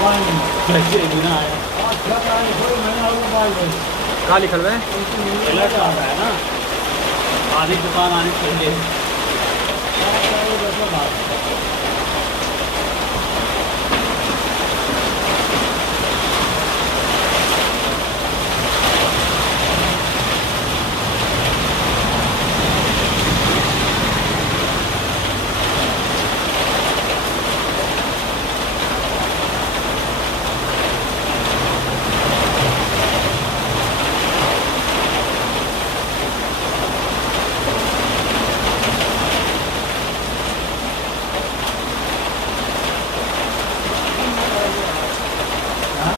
कैसे बिना आया कहाँ लिखल है? अलर्ट आ रहा है ना, आधी दुकान आने के लिए।